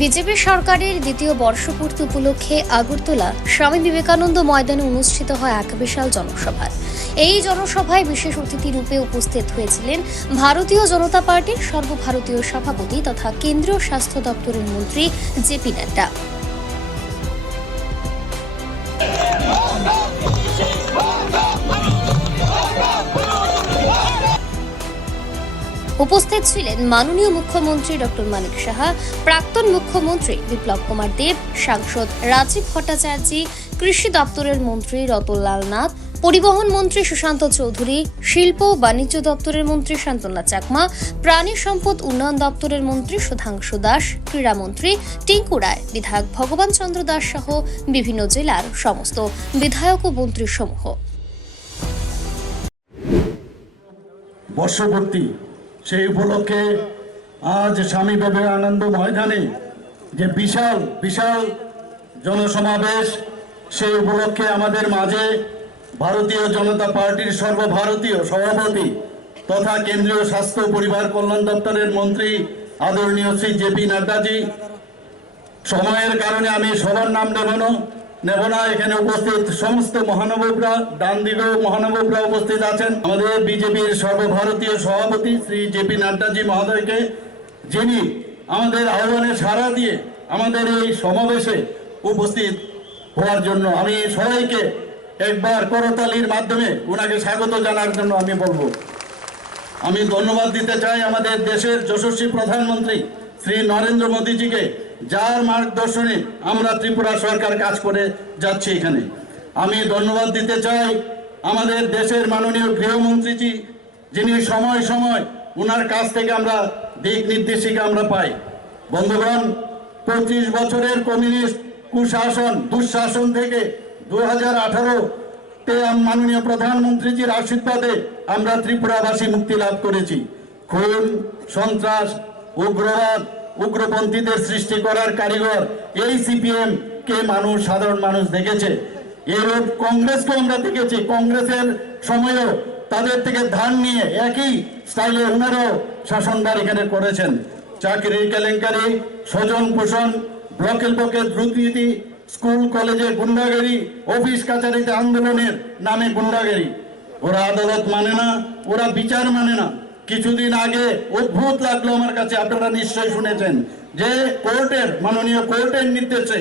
BJP সরকারের দ্বিতীয় বর্ষপূর্তি উপলক্ষে আগরতলা স্বামী বিবেকানন্দ ময়দানে অনুষ্ঠিত হয় এক বিশাল জনসভা। এই জনসভায় বিশেষ অতিথি রূপে উপস্থিত হয়েছিলেন ভারতীয় জনতা পার্টির সর্বভারতীয় সভাপতি তথা কেন্দ্রীয় স্বাস্থ্য দপ্তরের মন্ত্রী জেপি নাড্ডা। উপস্থিত ছিলেন মাননীয় মুখ্যমন্ত্রী ডক্টর মানিক সাহা, প্রাক্তন মুখ্যমন্ত্রী বিপ্লব কুমার দেব, সাংসদ রাজীব ভট্টাচার্য, কৃষি দপ্তরের মন্ত্রী রতনলাল নাথ, পরিবহন মন্ত্রী সুশান্ত চৌধুরী, শিল্প ও বাণিজ্য দপ্তরের মন্ত্রী শান্তনা চাকমা, প্রাণী সম্পদ উন্নয়ন দপ্তরের মন্ত্রী সুধাংশু দাস, ক্রীড়ামন্ত্রী টিঙ্কু রায়, বিধায়ক ভগবান চন্দ্র দাস সহ বিভিন্ন জেলার সমস্ত বিধায়ক ও মন্ত্রী সমূহ। বর্ষপূর্তি সেই উপলক্ষে আজ স্বামী বিবেকানন্দ ময়দানে যে বিশাল বিশাল জনসমাবেশ, সেই উপলক্ষে আমাদের মাঝে ভারতীয় জনতা পার্টির সর্বভারতীয় সভাপতি তথা কেন্দ্রীয় স্বাস্থ্য পরিবার কল্যাণ দপ্তরের মন্ত্রী আদরণীয় শ্রী জেপি নাড্ডাজি। সময়ের কারণে আমি সবার নাম নেব না। এখানে উপস্থিত সমস্ত মহানুভবরা, ডান দিকেও মহানুভবরা উপস্থিত আছেন। আমাদের বিজেপির সর্বভারতীয় সভাপতি শ্রী জেপি নাড্ডাজি মহোদয়কে, যিনি আমাদের আহ্বানে সাড়া দিয়ে আমাদের এই সমাবেশে উপস্থিত হওয়ার জন্য আমি সবাইকে একবার করতালির মাধ্যমে ওনাকে স্বাগত জানার জন্য আমি বলবো। আমি ধন্যবাদ দিতে চাই আমাদের দেশের যশস্বী প্রধানমন্ত্রী শ্রী নরেন্দ্র মোদীজিকে, যার মার্গদর্শনে আমরা ত্রিপুরা সরকার কাজ করে যাচ্ছি। এখানে আমি ধন্যবাদ দিতে চাই আমাদের দেশের মাননীয় গৃহমন্ত্রীজি, যিনি সময় সময় ওনার কাছ থেকে আমরা দিক নির্দেশিকা আমরা পাই। বন্ধুগণ, 25 বছরের কমিউনিস্ট কুশাসন দুঃশাসন থেকে 2018-তে মাননীয় প্রধানমন্ত্রীজির আশীর্বাদে আমরা ত্রিপুরাবাসী মুক্তি লাভ করেছি। খুন, সন্ত্রাস, উগ্রবাদ, উগ্রপন্থীদের সৃষ্টি করার কারিগর এই সিপিএম কে সাধারণ মানুষ দেখেছে। এরূপ কংগ্রেসকে আমরা দেখেছি। কংগ্রেসের সময়ও তাদের থেকে ধান নিয়ে একই স্টাইলে ওনারাও শাসনভার এখানে করেছেন। চাকরির কেলেঙ্কারি, স্বজন পোষণ, ব্লকের দুর্নীতি, স্কুল কলেজে গুন্ডাগিরি, অফিস কাছারিতে আন্দোলনের নামে গুন্ডাগিরি। ওরা আদালত মানে না, ওরা বিচার মানে না। কিছুদিন আগে অদ্ভুত লাগলো আমার কাছে, আপনারা নিশ্চয়ই শুনেছেন যে মাননীয় কোর্টের নির্দেশে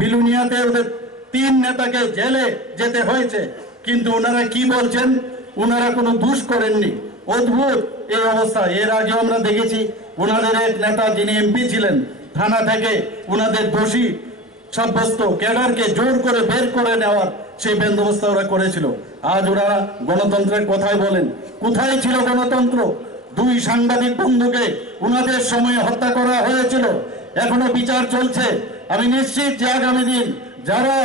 বিলুনিয়াতে ওদের 3 নেতাকে জেলে যেতে হয়েছে। কিন্তু ওনারা কি বলছেন? ওনারা কোনো দোষ করেননি। অদ্ভুত এই অবস্থা। এর আগে আমরা দেখেছি ওনাদের এক নেতা, যিনি এমপি ছিলেন, থানা থেকে ওনাদের দোষী সাব্যস্ত ক্যাডারকে জোর করে বের করে নেওয়ার সেই বন্দোবস্ত ওরা করেছিল। আজ ওরা গণতন্ত্রের কথাই বলেন। কোথায় ছিল গণতন্ত্র? 2 সাংবাদিক বন্ধুকে ওনাদের সময়ে হত্যা করা হয়েছিল, এখনো বিচার চলছে। আমি নিশ্চিত যে আগামী দিন যারা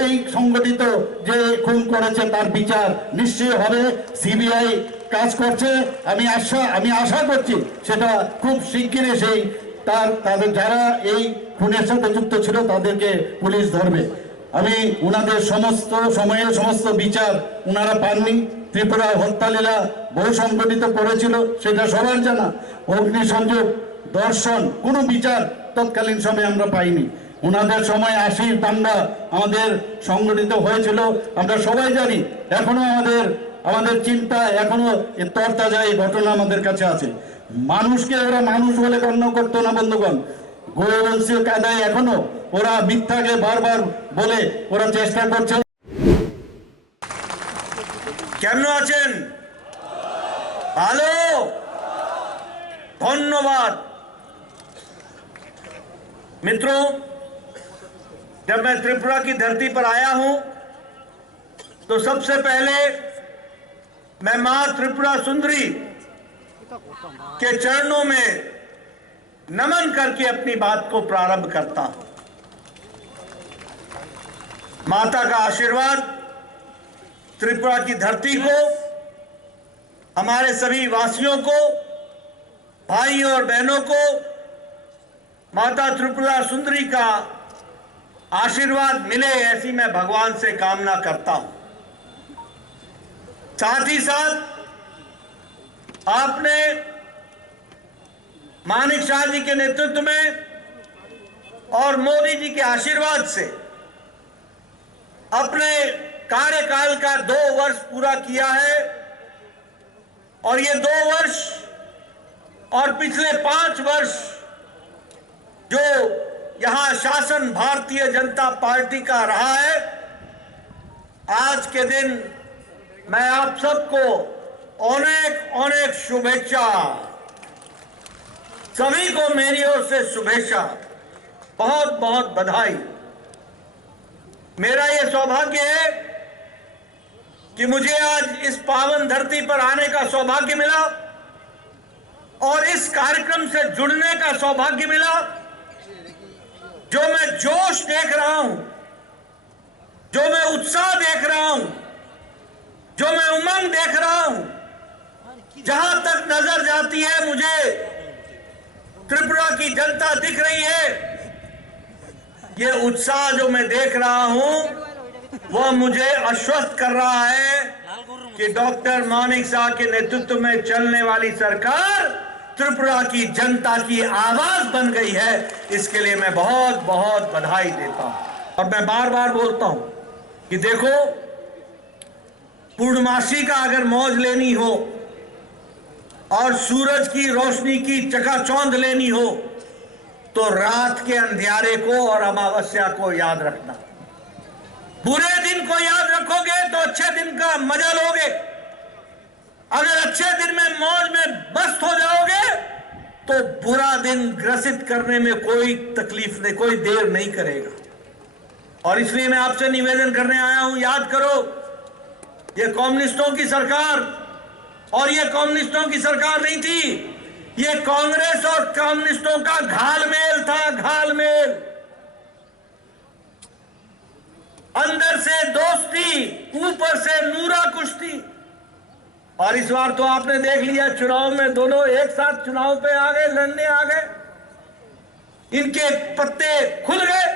এই সংগঠিত যে খুন করেছে তার বিচার নিশ্চয়ই হবে। সিবিআই কাজ করছে, আমি আশা করছি সেটা খুব শিগগিরই তাদের যারা এই খুনের সাথে যুক্ত ছিল তাদেরকে পুলিশ ধরবে। আমি ওনাদের সমস্ত সময়ে সমস্ত বিচার ওনারা পাননি। ত্রিপুরা হত্যালীলা বহু সংগঠিত করেছিল, সেটা সবার জানা। অগ্নিসংযোগ, ধর্ষণ, কোনো বিচার তৎকালীন সময়ে আমরা পাইনি। ওনাদের সময় 80 দাঙ্গা আমাদের সংগঠিত হয়েছিল, আমরা সবাই জানি। এখনো আমাদের চিন্তা, এখনো তরতাজা এই ঘটনা আমাদের কাছে আছে। মানুষকে ওরা মানুষ বলে গণ্য করতো না। বন্ধুগণ, গোবংশীয় কায়দায় এখনো ওরা মিথ্যাকে বারবার বলে ওরা চেষ্টা করছে। কেমন আছেন? ভালো, धन्यवाद। मित्रों, जब मैं त्रिपुरा की धरती पर आया हूं तो सबसे पहले मैं मां त्रिपुरा सुंदरी के चरणों में नमन करके अपनी बात को प्रारंभ करता हूं। माता का आशीर्वाद त्रिपुरा की धरती को, हमारे सभी वासियों को, भाइयों और बहनों को माता त्रिपुरा सुंदरी का आशीर्वाद मिले, ऐसी मैं भगवान से कामना करता हूं। साथ ही साथ आपने मानिक शाह जी के नेतृत्व में और मोदी जी के आशीर्वाद से अपने कार्यकाल का 2 वर्ष पूरा किया है। और ये 2 वर्ष और पिछले 5 वर्ष जो यहां शासन भारतीय जनता पार्टी का रहा है, आज के दिन मैं आप सबको अनेक अनेक शुभेच्छा, सभी को मेरी ओर से शुभेच्छा, बहुत बहुत बधाई। मेरा यह सौभाग्य है कि मुझे आज इस पावन धरती पर आने का सौभाग्य मिला और इस कार्यक्रम से जुड़ने का सौभाग्य मिला। जो मैं जोश देख रहा हूं, जो मैं उत्साह देख रहा हूं, जो मैं उमंग देख रहा हूं, जहां तक नजर जाती है मुझे त्रिपुरा की जनता दिख रही है। ये उत्साह जो मैं देख रहा हूं वह मुझे आश्वस्त कर रहा है कि डॉक्टर मानिक शाह के नेतृत्व में चलने वाली सरकार त्रिपुरा की जनता की आवाज बन गई है। इसके लिए मैं बहुत बहुत बधाई देता हूं। और मैं बार बार बोलता हूं कि देखो, पूर्णमासी का अगर मौज लेनी हो और सूरज की रोशनी की चकाचौंध लेनी हो तो रात के अंधियारे को और अमावस्या को याद रखना। बुरे दिन को याद रखोगे तो अच्छे दिन का मजा लोगे। अगर अच्छे दिन में मौज में मस्त हो जाओगे तो बुरा दिन ग्रसित करने में कोई तकलीफ नहीं, कोई देर नहीं करेगा। और इसलिए मैं आपसे निवेदन करने आया हूं, याद करो, ये कम्युनिस्टों की सरकार, और ये कम्युनिस्टों की सरकार नहीं थी, ये कांग्रेस और कम्युनिस्टों का घालमेल था, घालमेल। अंदर से दोस्ती, ऊपर से नूरा कुश्ती। और इस बार तो आपने देख लिया, चुनाव में दोनों एक साथ चुनाव पे आ गए, लड़ने आ गए, इनके पत्ते खुल गए।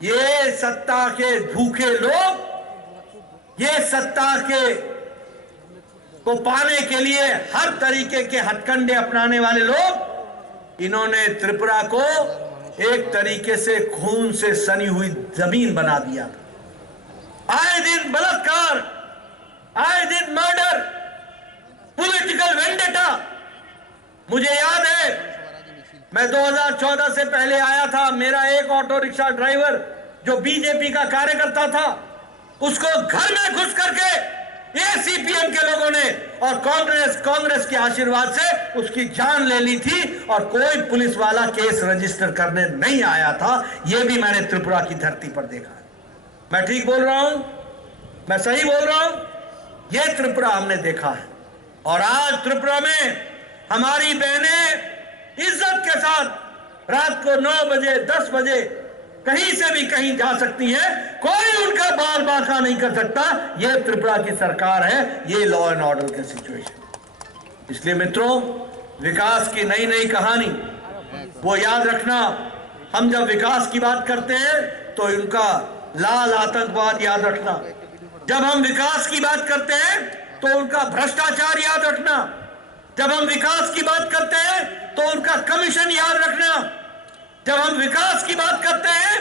ये सत्ता के भूखे लोग, ये सत्ता के को पाने के लिए हर तरीके के हथकंडे अपनाने वाले लोग, इन्होंने त्रिपुरा को एक तरीके से खून से सनी हुई जमीन बना दिया। आए दिन बलात्कार, आए दिन मर्डर, पॉलिटिकल वेंडेटा। मुझे याद है, मैं 2014 से पहले आया था, मेरा एक ऑटो रिक्शा ड्राइवर जो बीजेपी का कार्यकर्ता था, उसको घर में घुस करके ये सीपीएम के लोगों ने और कांग्रेस के आशीर्वाद से उसकी जान ले ली थी और कोई पुलिस वाला केस रजिस्टर करने नहीं आया था। ये भी मैंने त्रिपुरा की धरती पर देखा। मैं ठीक बोल रहा हूं? मैं सही बोल रहा हूं? ये त्रिपुरा हमने देखा है। और आज त्रिपुरा में हमारी बहनें इज्जत के साथ रात को 9 बजे 10 बजे कहीं से भी कहीं जा सकती है, कोई उनका बाल बांका नहीं कर सकता। यह त्रिपुरा की सरकार है, ये लॉ एंड ऑर्डर की सिचुएशन। इसलिए मित्रों, विकास की नई नई कहानी वो याद रखना। हम जब विकास की बात करते हैं तो इनका लाल आतंकवाद याद रखना। जब हम विकास की बात करते हैं तो उनका भ्रष्टाचार याद रखना। जब हम विकास की बात करते हैं तो उनका कमीशन याद रखना। जब हम विकास की बात करते हैं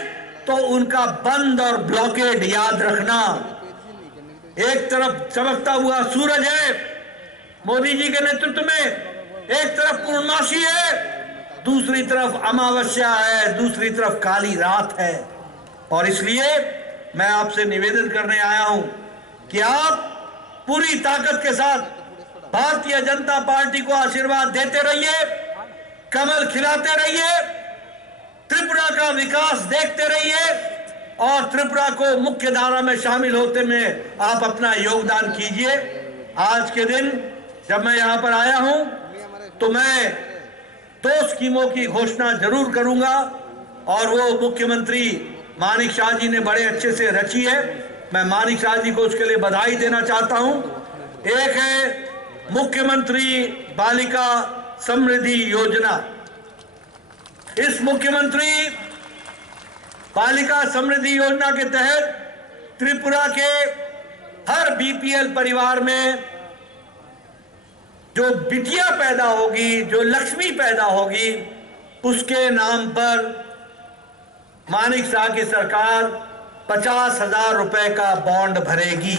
तो उनका बंद और ब्लॉकेड याद रखना। एक तरफ चमकता हुआ सूरज है मोदी जी के नेतृत्व में, एक तरफ पूर्णमासी है, दूसरी तरफ अमावस्या है, दूसरी तरफ काली रात है। और इसलिए मैं आपसे निवेदन करने आया हूं कि आप पूरी ताकत के साथ भारतीय जनता पार्टी को आशीर्वाद देते रहिए, कमल खिलाते रहिए, त्रिपुरा का विकास देखते रहिए और त्रिपुरा को मुख्य धारा में शामिल होते में आप अपना योगदान कीजिए। आज के दिन जब मैं यहां पर आया हूं तो मैं 2 स्कीमों की घोषणा जरूर करूंगा और वो मुख्यमंत्री मानिक शाह जी ने बड़े अच्छे से रची है। मैं मानिक शाह जी को उसके लिए बधाई देना चाहता हूं। एक है मुख्यमंत्री बालिका समृद्धि योजना। इस मुख्यमंत्री बालिका समृद्धि योजना के तहत त्रिपुरा के हर बीपीएल परिवार में जो बिटिया पैदा होगी, जो लक्ष्मी पैदा होगी, उसके नाम पर मानिक शाह की सरकार 50,000 रुपए का बॉन्ड भरेगी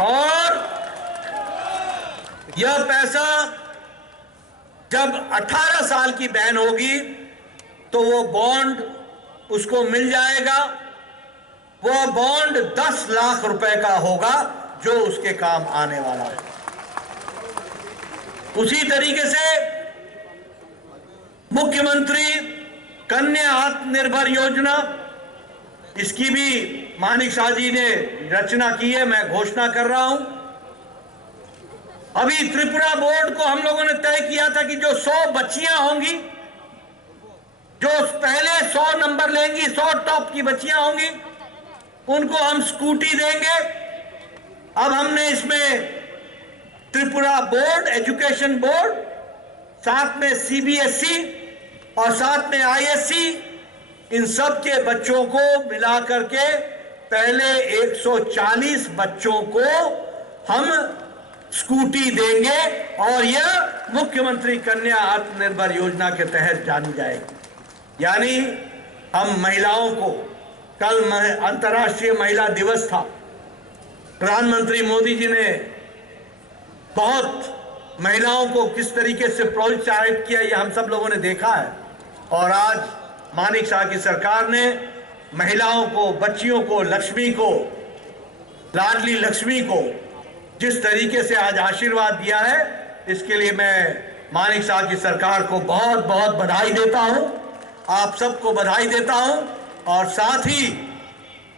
और यह पैसा जब 18 साल की बहन होगी तो वो बॉन्ड उसको मिल जाएगा। वो बॉन्ड 10 लाख रुपए का होगा जो उसके काम आने वाला है। उसी तरीके से मुख्यमंत्री कन्या आत्मनिर्भर योजना, इसकी भी मानिक शाह जी ने रचना की है, मैं घोषणा कर रहा हूं। अभी त्रिपुरा बोर्ड को हम लोगों ने तय किया था कि जो 100 बच्चियां होंगी, जो पहले 100 नंबर लेंगी, 100 टॉप की बच्चियां होंगी, उनको हम स्कूटी देंगे। अब हमने इसमें त्रिपुरा बोर्ड, एजुकेशन बोर्ड, साथ में सीबीएसई और साथ में आईएससी, इन सब के बच्चों को मिला करके पहले 140 बच्चों को हम स्कूटी देंगे और यह मुख्यमंत्री कन्या आत्मनिर्भर योजना के तहत जानी जाएगी। यानी हम महिलाओं को, कल अंतर्राष्ट्रीय महिला दिवस था, प्रधानमंत्री मोदी जी ने बहुत महिलाओं को किस तरीके से प्रोत्साहित किया, यह हम सब लोगों ने देखा है। और आज मानिक शाह की सरकार ने महिलाओं को, बच्चियों को, लक्ष्मी को, लाडली लक्ष्मी को जिस तरीके से आज आशीर्वाद दिया है, इसके लिए मैं मानिक शाह की सरकार को बहुत बहुत बधाई देता हूं, आप सबको बधाई देता हूं। और साथ ही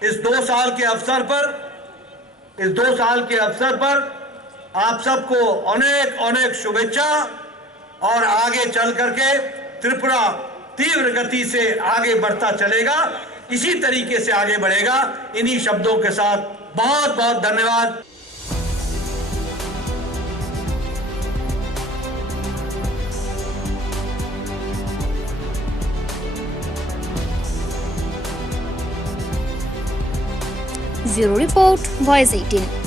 इस 2 साल के अवसर पर आप सबको अनेक अनेक शुभेच्छा। और आगे चल करके त्रिपुरा तीव्र गति से आगे बढ़ता चलेगा, इसी तरीके से आगे बढ़ेगा। इन्हीं शब्दों के साथ बहुत बहुत धन्यवाद। Bureau report, voice 18।